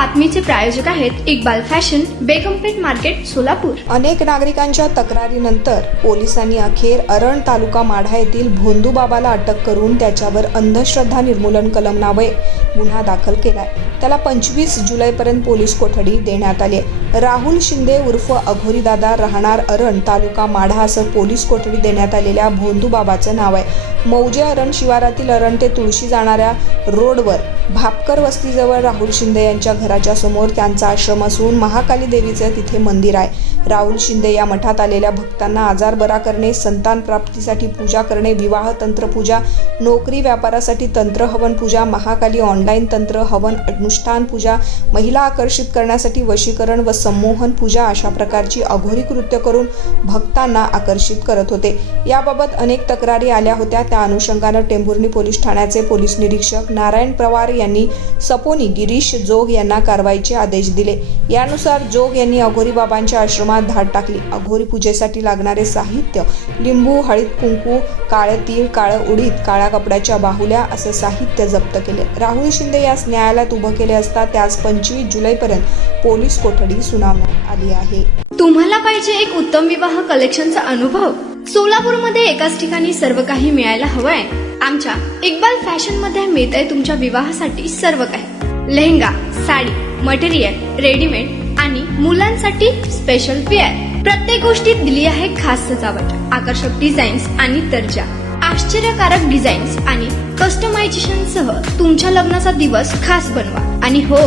बातमीचे प्रायोजक आहेत Iqbal fashion, बेगमपेठ market, Solapur. अनेक नागरिकांच्या तक्रारीनंतर पोलिसांनी अखेर अरण तालुका माढा येथील भोंदूबाबाला अटक करून त्याच्यावर अंधश्रद्धा निर्मूलन कलम नावे गुन्हा दाखल केलाय। त्याला 25 जुलैपर्यंत पोलीस कोठडी देण्यात आली आहे। राहुल शिंदे उर्फ अघोरीदादा राहणार अरण तालुका माढा असं पोलीस कोठडी देण्यात आलेल्या भोंदूबाबाचं नाव आहे। मौजे अरण शिवारातील अरण ते तुळशी जाणाऱ्या रोडवर भापकर वस्तीजवळ राहुल शिंदे यांच्या घराच्या समोर त्यांचा आश्रम असून महाकाली देवीचे तिथे मंदिर आहे। राहुल शिंदे या मठात आलेल्या भक्तांना आजार बरा करणे, संतान प्राप्तीसाठी पूजा करणे, विवाह तंत्र पूजा, नोकरी व्यापारासाठी तंत्र हवन पूजा, महाकाली ऑनलाईन तंत्र हवन अनुष्ठान पूजा, महिला आकर्षित करण्यासाठी वशीकरण व संमोहन पूजा अशा प्रकारची अघोरी कृत्य करून भक्तांना आकर्षित करत होते। याबाबत अनेक तक्रारी आल्या होत्या। त्या अनुषंगाने टेंभुर्णी पोलीस ठाण्याचे पोलीस निरीक्षक नारायण पवार यांनी सपोनी गिरीश जोग यांना कारवाईचे आदेश दिले। यानुसार जोग यांनी अघोरी बाबांच्या आश्रमात धाड टाकली। अघोरी पूजेसाठी लागणारे साहित्य लिंबू, हळद, कुंकू, काळे तीळ, काळं उडीद, काळ्या कपड्याच्या बाहुल्या असे साहित्य जप्त केले। राहुल शिंदे यास न्यायालयात उभं केले असता त्यास 25 जुलैपर्यंत पोलीस कोठडी सुनावण्यात आली आहे। तुम्हाला पाहिजे एक उत्तम विवाह कलेक्शनचा अनुभव? सोलापूरमध्ये एकाच ठिकाणी सर्व काही मिळायला हवंय? आमच्या इक्बाल फॅशन मध्ये मिळतंय तुमच्या विवाहासाठी सर्व काही। लेहंगा, साडी, मटेरियल, रेडीमेड आणि मुलांसाठी स्पेशल वेअर। प्रत्येक गोष्टीत दिली आहे खास सजावट, आकर्षक डिझाईन्स आणि दर्जा, आश्चर्यकारक डिझाईन्स आणि कस्टमायझेशन सह तुमच्या लग्नाचा दिवस खास बनवा। आणि हो,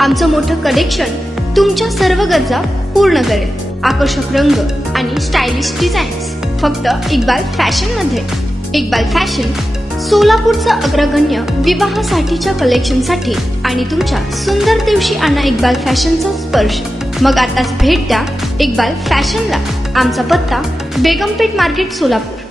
आमचं मोठं कलेक्शन तुमच्या सर्व गरजा पूर्ण करेल। आकर्षक रंग आणि स्टायलिश डिझाईन्स फक्त इक्बाल फॅशन मध्ये। इक्बाल फॅशन सोलापूरचा अग्रगण्य विवाहासाठीच्या कलेक्शनसाठी आणि तुमच्या सुंदर दिवशी आणा इक्बाल फॅशनचा स्पर्श। मग आताच भेट द्या इक्बाल फॅशनला। आमचा पत्ता बेगमपेठ मार्केट, सोलापूर।